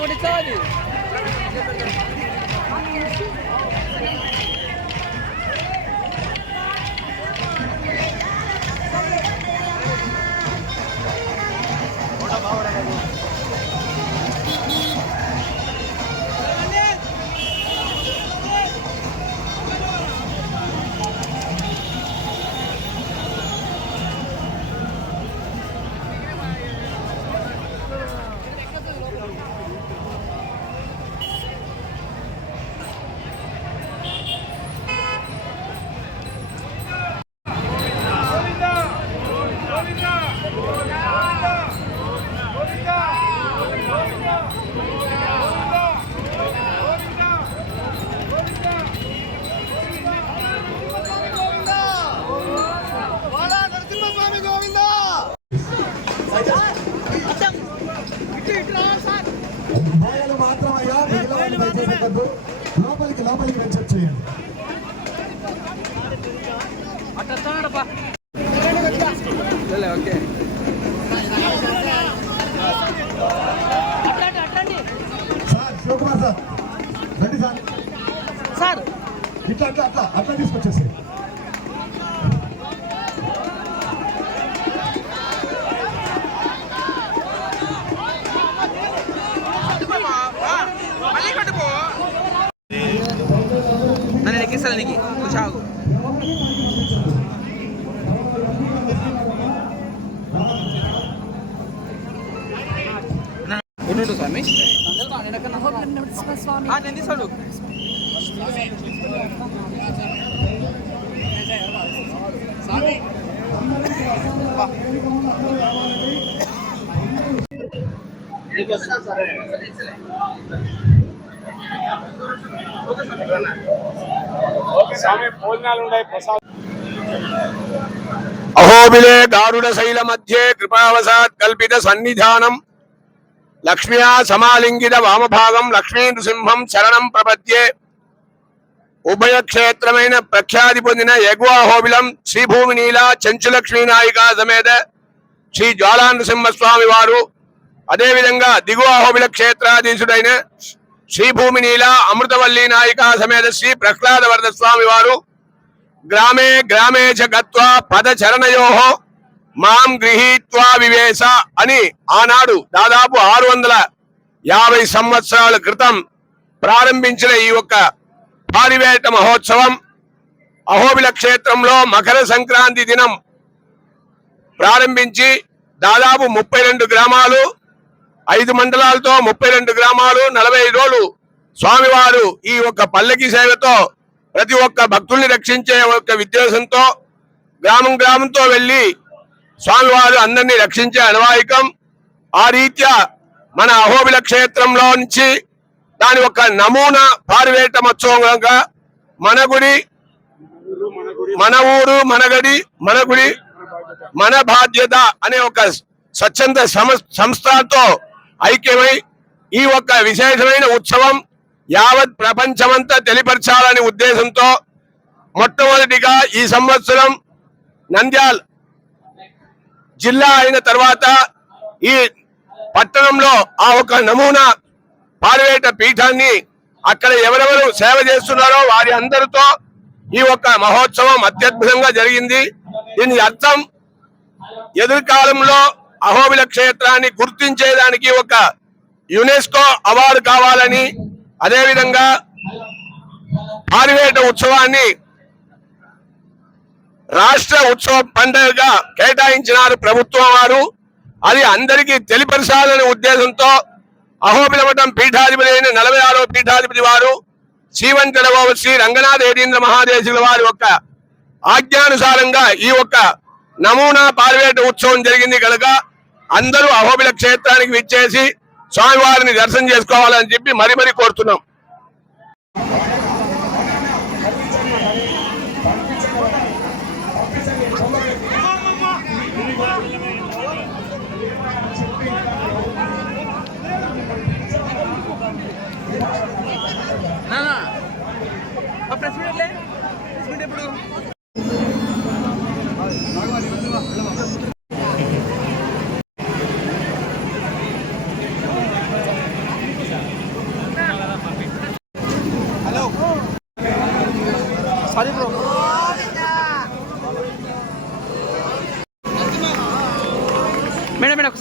Tony, Tony! బాయలు దయచేసి లోపలికి లోపలికి వెంచర్ చేయండి. ఓకే సార్ శివకుమార్ సార్ రండి సార్. సార్. ఇట్లా అట్లా అట్లా అట్లా తీసుకొచ్చేసి నన్ను ఎక్కిస్తాను నీకు చావు ఉండు స్వామి? ఆ, నేను తీసాడు అహోబిలే గారుడ శైల మధ్యే కృపావసాత్ కల్పిత సన్నిధానం. లక్ష్మ్యా సమాలింగిత వామభాగం లక్ష్మీ నృసింహం శరణం ప్రపద్యే. ఉభయ క్షేత్రమైన ప్రఖ్యాతి పొందిన యగ్వాహోబిలం శ్రీభూమి నీల చెంచులక్ష్మీ నాయిక సమేత శ్రీ జ్వాలా నృసింహస్వామి వారు. అదేవిధంగా దిగువాహోబిల క్షేత్రాధీశుడైన శ్రీభూమి నీల అమృతవల్లి నాయిక సమేత శ్రీ ప్రహ్లాద వరద స్వామి వారు గ్రామే గ్రామే చ గత్వా పదచరణయో మాం గృహీత్వా వివేశ అని ఆనాడు దాదాపు ఆరు వందల యాభై సంవత్సరాల క్రితం ప్రారంభించిన ఈ యొక్క పారివేట మహోత్సవం అహోబిల క్షేత్రంలో మకర సంక్రాంతి దినం ప్రారంభించి దాదాపు ముప్పై రెండు గ్రామాలు ఐదు మండలాలతో ముప్పై రెండు గ్రామాలు నలభై ఐదు రోజులు స్వామివారు ఈ ఒక్క పల్లకి సేవతో ప్రతి ఒక్క భక్తుల్ని రక్షించే ఒక ఉద్దేశంతో గ్రామం గ్రామంతో వెళ్ళి స్వామివారు అందరినీ రక్షించే అనవాయికం ఆ రీత్యా మన అహోబిల క్షేత్రంలో నుంచి దాని ఒక నమూనా పారివేట మత్సవంగా మన గుడి మన ఊరు మన గడి మన గుడి మన బాధ్యత అనే ఒక స్వచ్ఛంద సంస్థతో ఐక్యమై ఈ ఒక్క విశేషమైన ఉత్సవం యావత్ ప్రపంచమంతా తెలిపరచాలనే ఉద్దేశంతో మొట్టమొదటిగా ఈ సంవత్సరం నంద్యాల్ జిల్లా అయిన తర్వాత ఈ పట్టణంలో ఆ ఒక నమూనా పారివేట పీఠాన్ని అక్కడ ఎవరెవరు సేవ చేస్తున్నారో వారి అందరితో ఈ ఒక్క మహోత్సవం అత్యద్భుతంగా జరిగింది. దీని అర్థం ఎదురుకాలంలో అహోబిల క్షేత్రాన్ని గుర్తించేదానికి ఒక యునెస్కో అవార్డు కావాలని అదేవిధంగా పారివేట ఉత్సవాన్ని రాష్ట్ర ఉత్సవ పండుగగా కేటాయించినారు ప్రభుత్వం వారు. అది అందరికీ తెలిపరచాలనే ఉద్దేశంతో అహోబిలమఠం పీఠాధిపతి అయిన నలభై ఆరో పీఠాధిపతి వారు శ్రీవంతుడవ శ్రీ రంగనాథ ఏడీంద్ర మహాదేశుల వారి యొక్క ఆజ్ఞానుసారంగా ఈ యొక్క నమూనా పారివేట ఉత్సవం జరిగింది కనుక అందరూ అహోబిల క్షేత్రానికి విచ్చేసి స్వామివారిని దర్శనం చేసుకోవాలని చెప్పి మరి మరీ కోరుతున్నాం.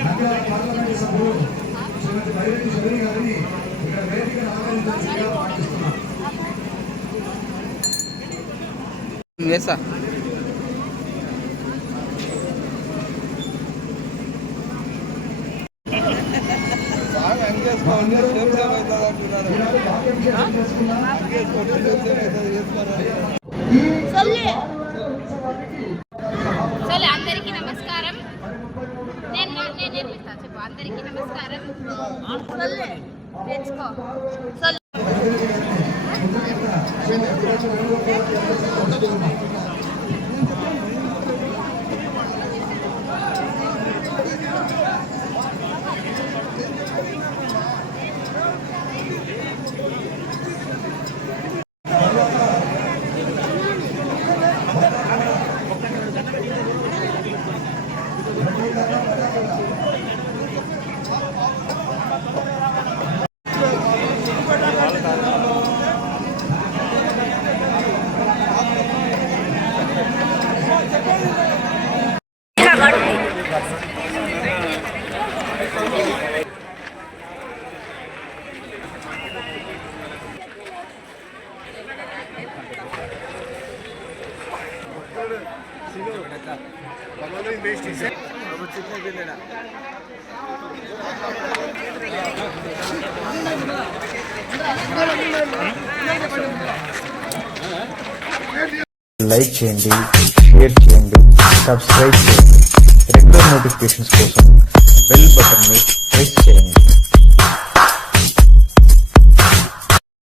నంద్యాల పార్లమెంటు సొల్లి అందరికీ నమస్కారం. నేను నేను నేర్పిస్తాను చెప్పు అందరికీ నమస్కారం. సొల్లి లైక్ చేయండి షేర్ చేయండి సబ్స్క్రైబ్ చేయండి రెగ్యులర్ నోటిఫికేషన్స్ కోసం బెల్ బటన్ని ప్రెస్ చేయండి